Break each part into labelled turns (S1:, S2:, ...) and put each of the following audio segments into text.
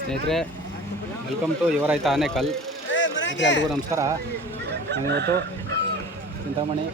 S1: ಸ್ನೇಹಿತರೆ welcome to ಯುವರಾಯ್ತ Anekal. ಸ್ನೇಹಿತರೆ, ಎಲ್ರಿಗೂ ನಮಸ್ಕಾರ. ನಾನಿವತ್ತು ಚಿಂತಾಮಣಿ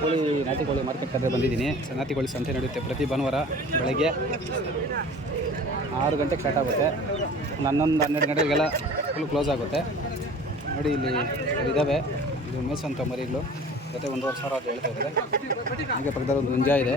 S1: ಕೋಳಿ, ನಾಟಿ ಕೋಳಿ ಮಾರ್ಕೆಟ್ ಕಡೆ ಬಂದಿದ್ದೀನಿ. ನಾಟಿ ಕೋಳಿ ಸಂತೆ ನಡೆಯುತ್ತೆ ಪ್ರತಿ ಭಾನುವಾರ ಬೆಳಗ್ಗೆ ಆರು ಗಂಟೆಗೆ ಸ್ಟಾರ್ಟ್ ಆಗುತ್ತೆ. ಒಂದು ಹನ್ನೊಂದು, ಹನ್ನೆರಡು ಗಂಟೆಗೆಲ್ಲ ಫುಲ್ ಕ್ಲೋಸ್ ಆಗುತ್ತೆ. ನೋಡಿ, ಇಲ್ಲಿ ಇದ್ದಾವೆ ಇದು ಮೇಸಂತ ಮರಿಗಳು ಜೊತೆ ಒಂದೂವರೆ ಸಾವಿರ ಅದು ಹೇಳ್ತಾ ಇದ್ದಾರೆ. ಹಾಗೆ ಪಕ್ಕದಲ್ಲಿ ಒಂದು ಮುಂಜಾ ಇದೆ.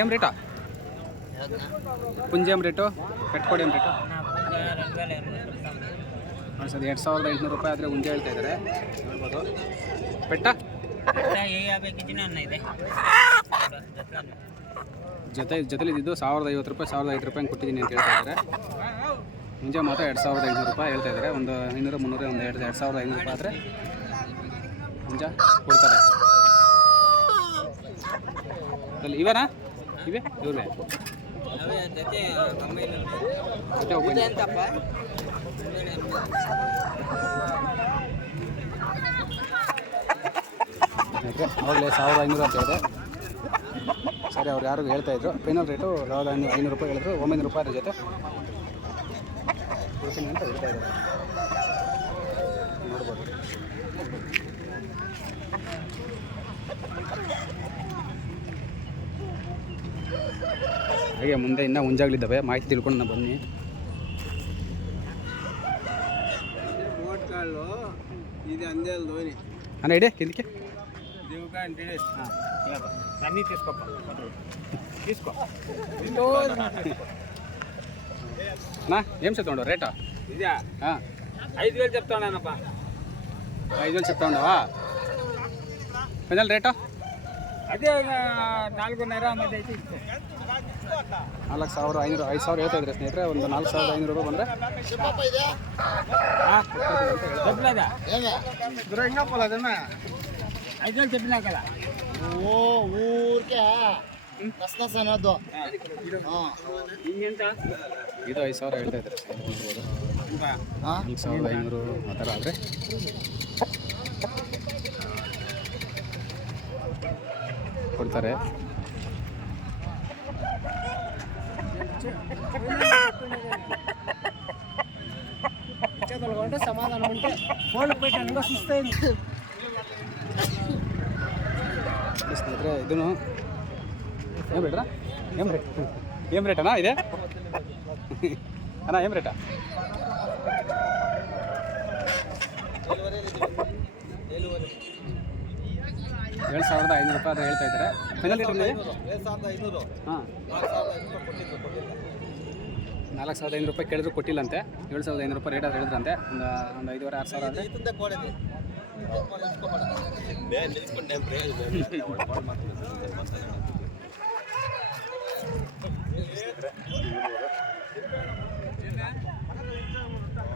S1: ಏಮ್ ರೇಟಾ ಪುಂಜಿ ಏಮ್ ರೇಟು ಕಟ್ಕೊಡಿ ಏನು ರೇಟು ನೋಡಿ ಸರ್ ಎರಡು ಸಾವಿರದ ಎಂಟುನೂರು ರೂಪಾಯಿ ಆದರೆ ಉಂಜೆ ಹೇಳ್ತಾ ಇದ್ದಾರೆ ನೋಡ್ಬೋದು. ಬೆಟ್ಟ ಜೊತೆ ಜೊತೆಲಿ ಇದ್ದಿದ್ದು ಸಾವಿರದ ಐವತ್ತು ರೂಪಾಯಿ, ಸಾವಿರದ ಐದು ರೂಪಾಯಿ ಕೊಟ್ಟಿದ್ದೀನಿ ಅಂತ ಹೇಳ್ತಾ ಇದ್ದಾರೆ ಮುಂಜೆ ಮಾತ್ರ ಎರಡು ಸಾವಿರದ ಐನೂರು ರೂಪಾಯಿ ಹೇಳ್ತಾ ಇದ್ದಾರೆ ಒಂದು ಐನೂರು, ಮುನ್ನೂರು, ಒಂದು ಎರಡು ಎರಡು ಸಾವಿರದ ಐನೂರು ರೂಪಾಯಿ ಆದರೆ ಮುಂಜಾ ಕೊಡ್ತಾರೆ. ಇವೇನಾ? ಇವೆ? ಸ್ನೇಹಿತರೆ ಅವಾಗಲೇ ಸಾವಿರದ ಐನೂರು ಅಂತ ಹೇಳಿದೆ. ಸರಿ, ಅವ್ರು ಯಾರಿಗೂ ಹೇಳ್ತಾ ಇದ್ರು. ಫೈನಲ್ ರೇಟು ಸಾವಿರದ ಐನೂರು ಐನೂರು ರೂಪಾಯಿ ಹೇಳಿದ್ರು. ಒಂಬೈನೂರು ರೂಪಾಯಿ ಅದ್ರ ಜೊತೆ. ಕೊಡ್ತೀನಿ ಅಂತ ಹೇಳ್ತಾ ಇದ್ದಾರೆ. ನೋಡ್ಬೋದು. ಹಾಗೆ ಮುಂದೆ ಇನ್ನೂ ಹುಂಜಾಗ್ಲಿದ್ದಾವೆ ಮಾಹಿತಿ ತಿಳ್ಕೊಂಡು ನಾನು ಬನ್ನಿ
S2: ಮೋಟ್ಕಾಳು ఇది అందేలు ధోని
S1: ಅಣ್ಣ ಇಡಿ ಕಿಂದಕ್ಕೆ
S2: దివుకా అంటే
S3: అన్నీ తీసుకోప్ప తీసుకో
S1: ಅಣ್ಣ ಏನು చెప్తాడు రేటా
S2: ఇదా
S1: ಹಾಂ
S2: ఐదు వేలు చెప్తానప్ప
S1: ఐదు వేలు చెప్తా ఉండవా ఫైనల్ రేటా
S2: అదే నాలుగున్నర మధ్య అయితే ఇస్తాం
S1: ನಾಲ್ಕು ಸಾವಿರ ಐನೂರು ಐದು ಸಾವಿರ ಹೇಳ್ತಾ ಇದ್ರೆ ಸ್ನೇಹಿತರೆ. ಒಂದು ನಾಲ್ಕು ಸಾವಿರದ ಐನೂರು ರೂಪಾಯಿ ಬಂದರೆ.
S4: ಓ ಊರ್ಕೆ ಕಸ್ಕಸ್ ಅನ್ನೋದು.
S1: ಇದು ಐದು ಸಾವಿರ ಹೇಳ್ತಾ ಇದ್ದಾರೆ ನಾಲ್ಕು ಸಾವಿರದ ಐನೂರು ಆ ಥರ ಆದರೆ. ಕೊಡ್ತಾರೆ.
S4: సమాధానం ఉంటే ఫోన్ పెట్టాను సుస్తైంది
S1: ಸ್ನೇಹಿತರೆ ಇದೂ ಏನು ರೇಟ್ರ ಏನು ರೇಟ್ ಏನು ರೇಟ್ ಅಣ್ಣ ಇದೆ ಅಣ್ಣ ಏನು ರೇಟಾ ಏಳು ಸಾವಿರದ ಐನೂರು ರೂಪಾಯಿ ಅದು ಹೇಳ್ತಾ ಇದ್ದಾರೆ. ಫೈನಲ್ ಹಾಂ. ನಾಲ್ಕು ಸಾವಿರದ ಐನೂರು ರೂಪಾಯಿ ಕೇಳಿದ್ರು ಕೊಟ್ಟಿಲ್ಲಂತೆ. ಏಳು ಸಾವಿರದ ಐನೂರು ರೂಪಾಯಿ ರೇಟ್ ಆದ್ರೆ ಹೇಳಿದ್ರಂತೆ. ಒಂದು ಒಂದು ಐದುವರೆ, ಆರು ಸಾವಿರ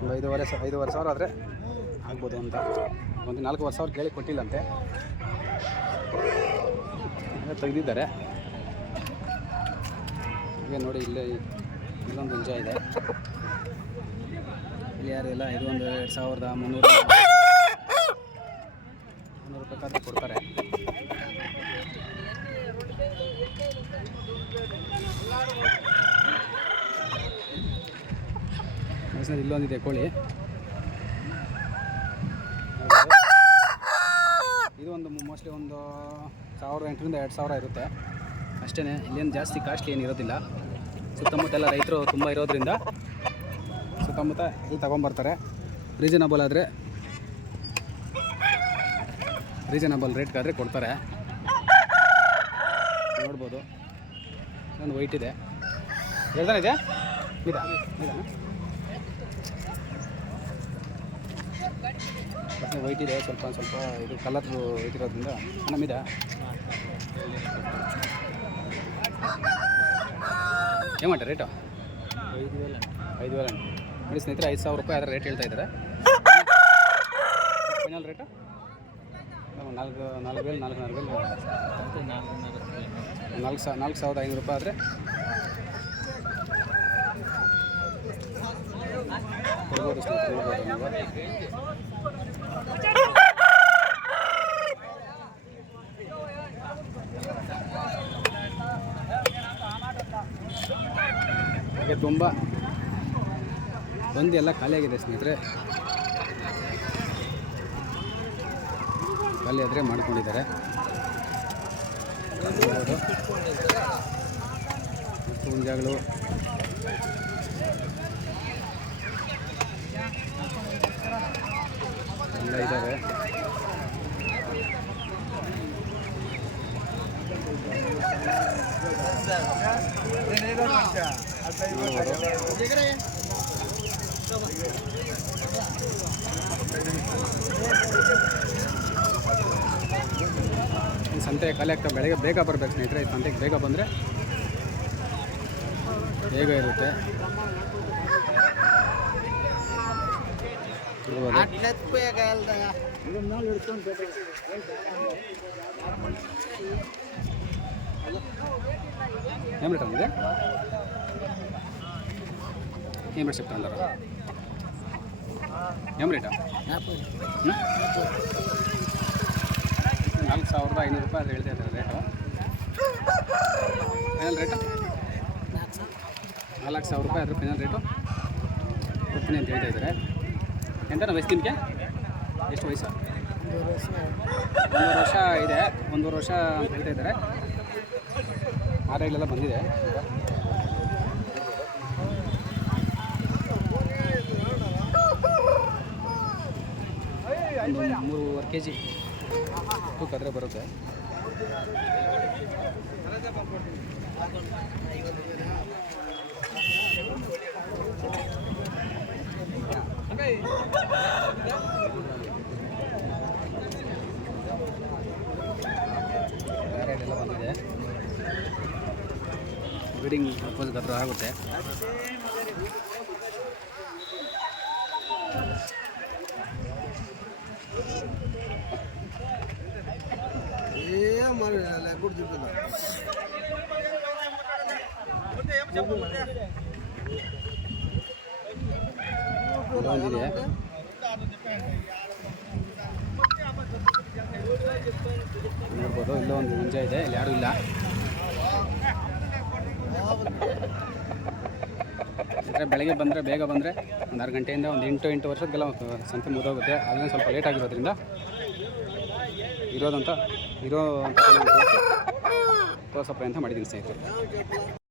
S1: ಒಂದು ಐದುವರೆ ಐದುವರೆ ಸಾವಿರ ಆದರೆ ಆಗ್ಬೋದು ಅಂತ. ಒಂದು ನಾಲ್ಕೂವರೆ ಸಾವಿರ ಕೇಳಿ ಕೊಟ್ಟಿಲ್ಲಂತೆ. ಅದೇ ತೆಗೆದಿದ್ದಾರೆ. ಈಗ ನೋಡಿ ಇಲ್ಲೇ ಇಲ್ಲೊಂದು ಹುಂಜ ಇದೆ. ಇಲ್ಲಿ ಯಾರು ಇಲ್ಲ, ಇದು ಒಂದು ಎರಡು ಸಾವಿರದ ಮುನ್ನೂರು ಮುನ್ನೂರು ರೂಪಾಯಿ ಕೊಡ್ತಾರೆ. ಇಲ್ಲೊಂದಿದೆ ಕೋಳಿ. ಇದು ಒಂದು ಸಾವಿರದ ಎಂಟರಿಂದ ಎರಡು ಸಾವಿರ ಇರುತ್ತೆ. ಅಷ್ಟೇ ಇಲ್ಲೇನು ಜಾಸ್ತಿ ಕಾಸ್ಟ್ಲಿ ಏನು ಇರೋದಿಲ್ಲ. ಸುತ್ತಮುತ್ತ ಎಲ್ಲ ರೈತರು ತುಂಬ ಇರೋದ್ರಿಂದ ಸುತ್ತಮುತ್ತ ಇಲ್ಲಿ ತೊಗೊಂಬರ್ತಾರೆ. ರೀಸನಬಲ್ ಆದರೆ, ರೀಸನಬಲ್ ರೇಟ್ಗಾದರೆ ಕೊಡ್ತಾರೆ. ನೋಡ್ಬೋದು. ನಾನು ವೈಟ್ ಇದೆ. ಹೇಳ್ದಾನೆ ಇದೆ ಇದಾ ಇದಾ ವೈಟ್ ಇದೆ, ಸ್ವಲ್ಪ ಸ್ವಲ್ಪ ಇದು ಕಲರ್ ಇದಿರೋದ್ರಿಂದ ನಮ್ಮಿದೆ ಏನು ಮಾಡ್ರಿ ರೇಟು
S3: ಐದು ವೇಲ
S1: ಐದು ವೇಲ. ನೋಡಿ ಸ್ನೇಹಿತರೆ, ಐದು ಸಾವಿರ ರೂಪಾಯಿ ಅದರ ರೇಟ್ ಹೇಳ್ತಾ ಇದ್ದಾರೆ. ಫೈನಲ್ ರೇಟು ನಾಲ್ಕು ನಾಲ್ಕು ವೇಲ್, ನಾಲ್ಕು ನಾಲ್ಕು ವೇಲ್.
S3: ನಾಲ್ಕು
S1: ಸಾವಿರ ನಾಲ್ಕು ಸಾವಿರದ ಐನೂರು ರೂಪಾಯಿ ಆದರೆ ಕೊಡ್ಬೋದು ಸ್ನೇಹಿತರೆ ನೋಡ್ಬೋದು ತುಂಬ ಬಂದು ಎಲ್ಲ ಖಾಲಿಯಾಗಿದೆ ಸ್ನೇಹಿತರೆ. ಖಾಲಿ ಆದರೆ ಮಾಡ್ಕೊಂಡಿದ್ದಾರೆ. ಹುಂಜಾಗಳು ಎಲ್ಲ ಇದ್ದಾವೆ ಸಂತೆ ಖಾಲಿ ಆಗ್ತಾ ಬೆಳಗ್ಗೆ ಬೇಗ ಬರ್ಬೇಕು ಸ್ನೇಹಿತರೆ. ಸಂತೆಗೆ ಬೇಗ ಬಂದರೆ ಬೇಗ ಇರುತ್ತೆ. ಏನು ರೇಟ್ ಅಂದಿದೆ ಏನು ರೇಟ್ ಸಿಗ್ತಾ ಅಂದಾರ ರೇಟಾ ನಾಲ್ಕು ಸಾವಿರದ ಐನೂರು ರೂಪಾಯಿ ಅದು ಹೇಳ್ತಾ ಇದ್ದಾರೆ ರೇಟು ಫೈನಲ್ ರೇಟು ನಾಲ್ಕು ಸಾವಿರ ರೂಪಾಯಿ ಅದ್ರ ಫೈನಲ್ ರೇಟು ಕೊಡ್ತೀನಿ ಅಂತ ಹೇಳ್ತಾ ಇದ್ದಾರೆ. ಎಂತ ವಯಸ್ಸು ದಿನಕ್ಕೆ ಎಷ್ಟು ವಯಸ್ಸು? ಒಂದೂವರೆ ವರ್ಷ ಇದೆ ಒಂದೂವರೆ ವರ್ಷ ಅಂತ ಹೇಳ್ತಾ ಇದ್ದಾರೆ. ಆರೈಲೆಲ್ಲ ಬಂದಿದೆ. ಒಂದು ಮೂರುವರೆ ಕೆ ಜಿ ತೂಕಾದರೆ ಬರುತ್ತೆ. ಬಂದಿದೆ ಬ್ರೀಡಿಂಗ್ ಪರ್ಪಸ್ ಹತ್ರ ಆಗುತ್ತೆ. ಬಂದಿದೆ ನೋಡ್ಬೋದು, ಇಲ್ಲೋ ಒಂದು ಮುಂಜ ಇದೆ, ಇಲ್ಲಿ ಯಾರೂ ಇಲ್ಲ. ಅಂದರೆ ಬೆಳಗ್ಗೆ ಬಂದರೆ, ಬೇಗ ಬಂದರೆ ಒಂದು ಆರು ಗಂಟೆಯಿಂದ ಒಂದು ಎಂಟು ಎಂಟು ವರ್ಷಕ್ಕೆಲ್ಲ ಸಂತೆ ಮುದೋಗುತ್ತೆ ಅದನ್ನ ಸ್ವಲ್ಪ ಲೇಟ್ ಆಗಿರೋದ್ರಿಂದ ಇರೋದಂತ, ಇರೋ ಅಂತ ಅಂತ ಮಾಡಿದ್ದೀನಿ ಸ್ನೇಹಿತರೆ.